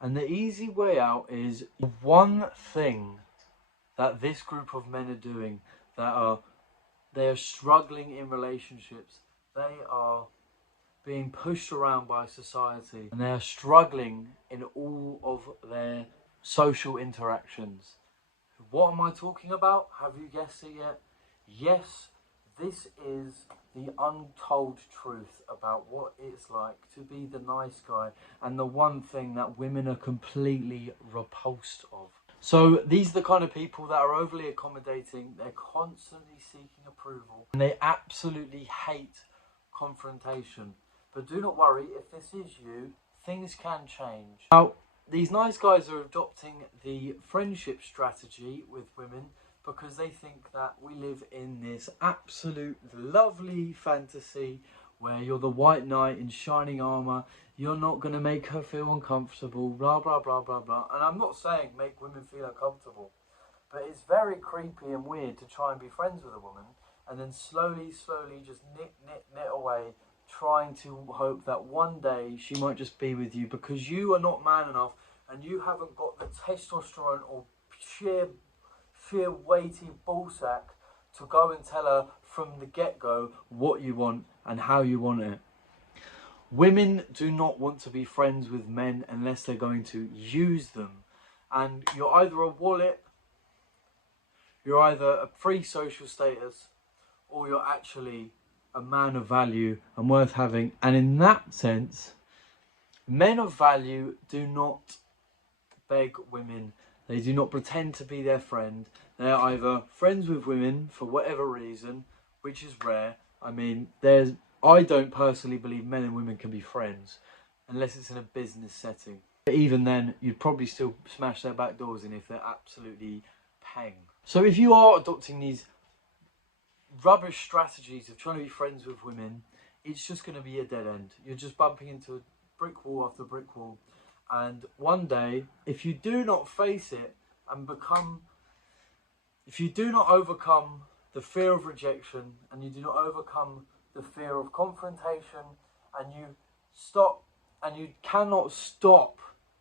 And the easy way out is one thing that this group of men are doing, they are struggling in relationships. They are being pushed around by society, and they are struggling in all of their social interactions. What am I talking about? Have you guessed it yet? Yes, this is the untold truth about what it's like to be the nice guy, and the one thing that women are completely repulsed of. So these are the kind of people that are overly accommodating, they're constantly seeking approval, and they absolutely hate confrontation. But do not worry, if this is you, things can change. Now, these nice guys are adopting the friendship strategy with women because they think that we live in this absolute lovely fantasy where you're the white knight in shining armour, you're not going to make her feel uncomfortable, blah, blah, blah, blah, blah. And I'm not saying make women feel uncomfortable, but it's very creepy and weird to try and be friends with a woman and then slowly just knit away, trying to hope that one day she might just be with you because you are not man enough and you haven't got the testosterone or sheer weighty ballsack to go and tell her from the get-go what you want and how you want it. Women do not want to be friends with men unless they're going to use them. And you're either a wallet, you're either a free social status, or you're actually a man of value and worth having. And in that sense, men of value do not beg women. They do not pretend to be their friend. They are either friends with women for whatever reason, which is rare. I mean, I don't personally believe men and women can be friends unless it's in a business setting. But even then, you'd probably still smash their back doors in if they're absolutely paying. So if you are adopting these rubbish strategies of trying to be friends with women, it's just going to be a dead end. You're just bumping into a brick wall after brick wall. And one day, if you do not face it and if you do not overcome the fear of rejection and you do not overcome the fear of confrontation and you cannot stop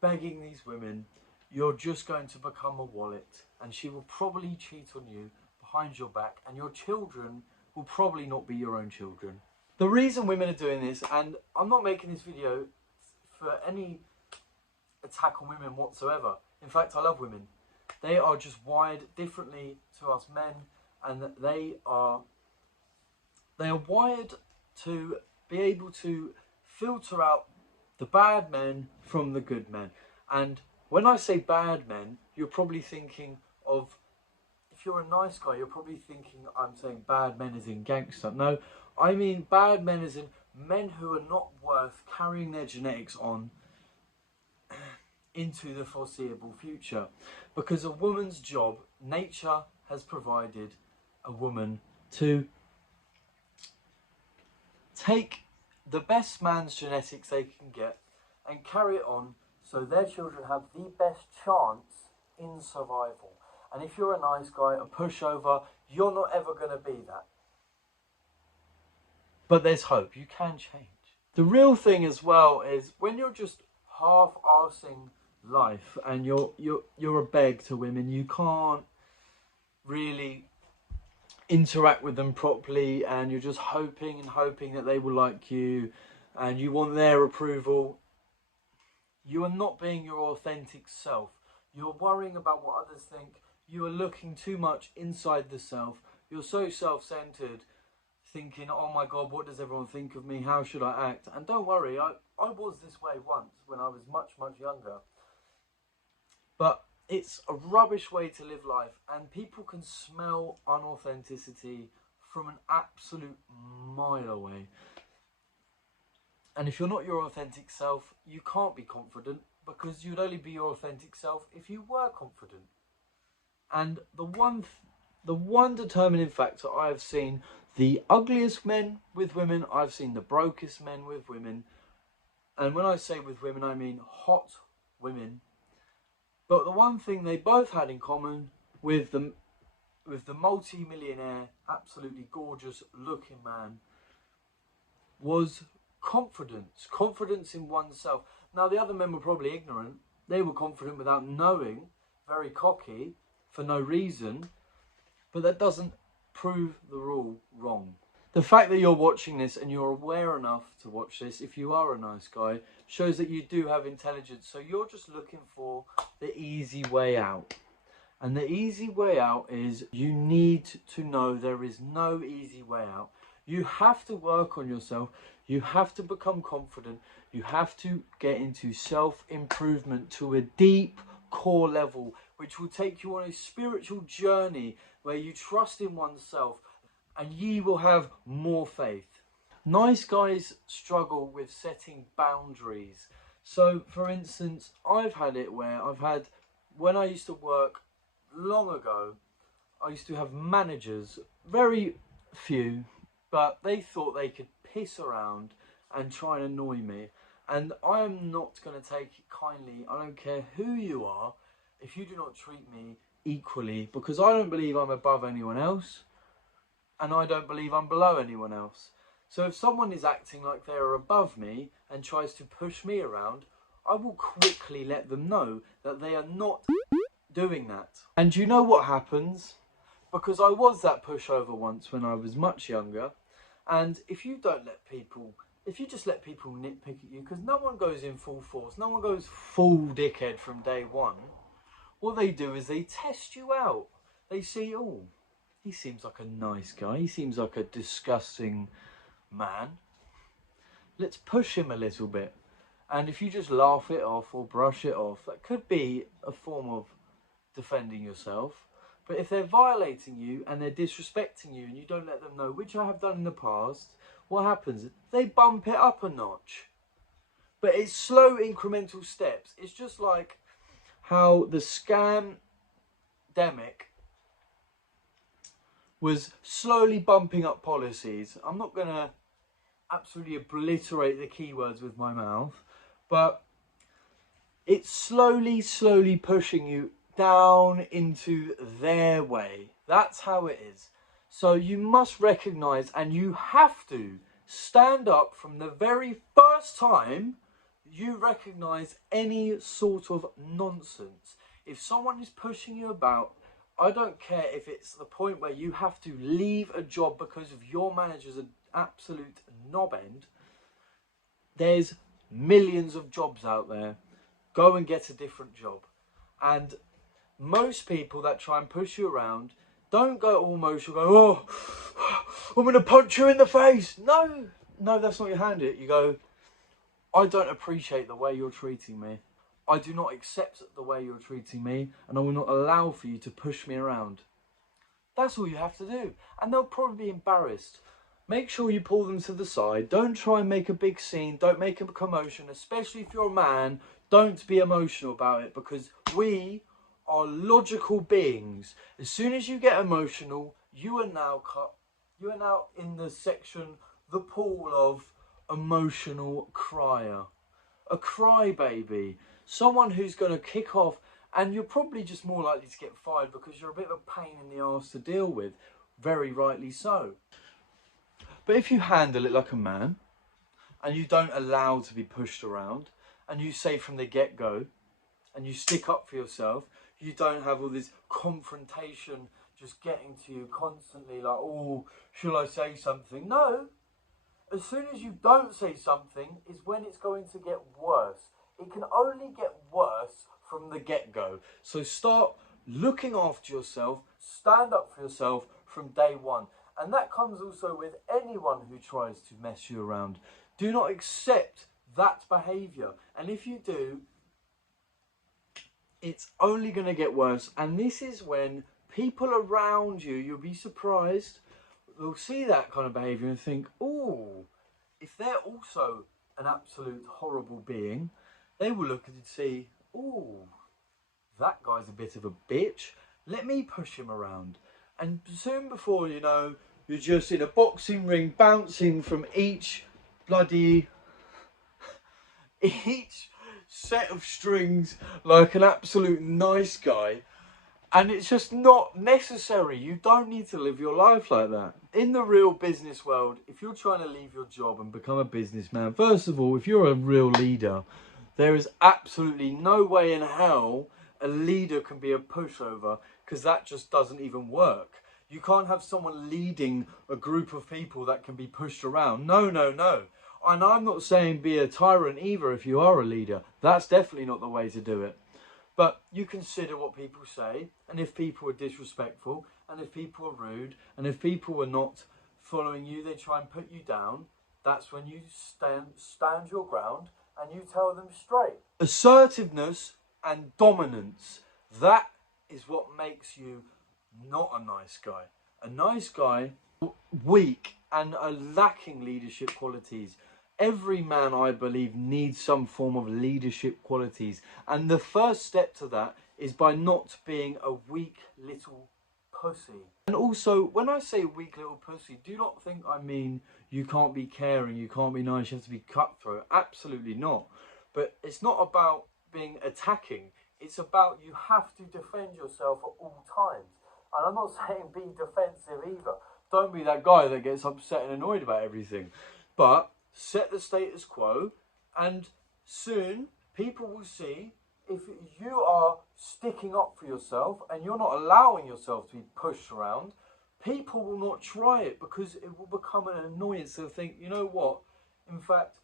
begging these women, you're just going to become a wallet and she will probably cheat on you behind your back and your children will probably not be your own children. The reason women are doing this, and I'm not making this video for any attack on women whatsoever. In fact, I love women. They are just wired differently to us men, and they are wired to be able to filter out the bad men from the good men. And when I say bad men, you're probably thinking of, if you're a nice guy, you're probably thinking I'm saying bad men as in gangster. No, I mean bad men as in men who are not worth carrying their genetics on into the foreseeable future. Because a woman's job, nature has provided a woman to take the best man's genetics they can get and carry it on so their children have the best chance in survival. And if you're a nice guy, a pushover, you're not ever going to be that. But there's hope. You can change. The real thing as well is when you're just half-arsing life and you're a beg to women, you can't really interact with them properly and you're just hoping that they will like you and you want their approval. You are not being your authentic self. You're worrying about what others think. You are looking too much inside the self. You're so self-centered, thinking, oh my God, what does everyone think of me? How should I act? And don't worry, I was this way once when I was much younger. But it's a rubbish way to live life, and people can smell unauthenticity from an absolute mile away. And if you're not your authentic self, you can't be confident, because you'd only be your authentic self if you were confident. And the one determining factor, I have seen the ugliest men with women, I've seen the brokest men with women. And when I say with women, I mean hot women. But the one thing they both had in common with the multi-millionaire, absolutely gorgeous looking man, was confidence in oneself. Now, the other men were probably ignorant, They were confident without knowing, very cocky for no reason, but that doesn't prove the rule wrong. The fact that you're watching this and you're aware enough to watch this, if you are a nice guy, shows that you do have intelligence. So you're just looking for the easy way out. And the easy way out is you need to know there is no easy way out. You have to work on yourself. You have to become confident. You have to get into self-improvement to a deep core level, which will take you on a spiritual journey where you trust in oneself and ye will have more faith. Nice guys struggle with setting boundaries. So, for instance, I've had it where when I used to work long ago, I used to have managers, very few, but they thought they could piss around and try and annoy me. And I am not going to take it kindly. I don't care who you are if you do not treat me equally, because I don't believe I'm above anyone else and I don't believe I'm below anyone else. So if someone is acting like they're above me and tries to push me around, I will quickly let them know that they are not doing that. And you know what happens? Because I was that pushover once when I was much younger. And if you just let people nitpick at you, because no one goes in full force, no one goes full dickhead from day one. What they do is they test you out. They see, oh, he seems like a nice guy. He seems like a disgusting man. Let's push him a little bit. And if you just laugh it off or brush it off, that could be a form of defending yourself. But if they're violating you and they're disrespecting you and you don't let them know, which I have done in the past, what happens? They bump it up a notch. But it's slow incremental steps. It's just like how the scam-demic was slowly bumping up policies. I'm not going to absolutely obliterate the keywords with my mouth, but it's slowly pushing you down into their way. That's how it is. So you must recognize, and you have to stand up from the very first time you recognize any sort of nonsense. If someone is pushing you about, I don't care if it's the point where you have to leave a job because of your manager's an absolute knob end. There's millions of jobs out there. Go and get a different job. And most people that try and push you around don't go all emotional, go, oh, I'm going to punch you in the face. No, that's not your hand. You go, I don't appreciate the way you're treating me. I do not accept the way you're treating me, and I will not allow for you to push me around. That's all you have to do. And they'll probably be embarrassed. Make sure you pull them to the side. Don't try and make a big scene. Don't make a commotion, especially if you're a man. Don't be emotional about it, because we are logical beings. As soon as you get emotional, you are now in the section, the pool of emotional crier. A crybaby. Someone who's going to kick off, and you're probably just more likely to get fired because you're a bit of a pain in the arse to deal with. Very rightly so. But if you handle it like a man, and you don't allow to be pushed around, and you say from the get-go, and you stick up for yourself, you don't have all this confrontation just getting to you constantly like, oh, shall I say something? No. As soon as you don't say something is when it's going to get worse. It can only get worse from the get-go. So start looking after yourself, stand up for yourself from day one. And that comes also with anyone who tries to mess you around. Do not accept that behaviour. And if you do, it's only going to get worse. And this is when people around you, you'll be surprised, they'll see that kind of behaviour and think, oh, if they're also an absolute horrible being, they will look and see, oh, that guy's a bit of a bitch. Let me push him around. And soon before you know, you're just in a boxing ring, bouncing from each set of strings like an absolute nice guy. And it's just not necessary. You don't need to live your life like that. In the real business world, if you're trying to leave your job and become a businessman, first of all, if you're a real leader, There is absolutely no way in hell a leader can be a pushover, because that just doesn't even work. You can't have someone leading a group of people that can be pushed around. No, no, no. And I'm not saying be a tyrant either if you are a leader. That's definitely not the way to do it. But you consider what people say, and if people are disrespectful, and if people are rude, and if people are not following you, they try and put you down, that's when you stand your ground and you tell them straight. Assertiveness and dominance, that is what makes you not a nice guy. A nice guy, weak and are lacking leadership qualities. Every man, I believe, needs some form of leadership qualities. And the first step to that is by not being a weak little pussy. And also, when I say weak little pussy, do not think I mean you can't be caring, you can't be nice, you have to be cutthroat. Absolutely not. But it's not about being attacking. It's about you have to defend yourself at all times. And I'm not saying be defensive either. Don't be that guy that gets upset and annoyed about everything. But set the status quo, and soon people will see if you are sticking up for yourself and you're not allowing yourself to be pushed around, people will not try it because it will become an annoyance. They'll think, you know what, in fact,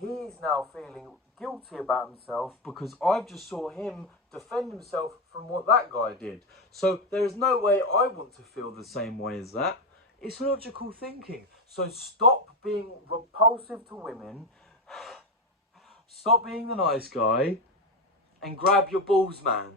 he's now feeling guilty about himself because I've just saw him defend himself from what that guy did. So there is no way I want to feel the same way as that. It's logical thinking. So stop being repulsive to women, stop being the nice guy, and grab your balls, man.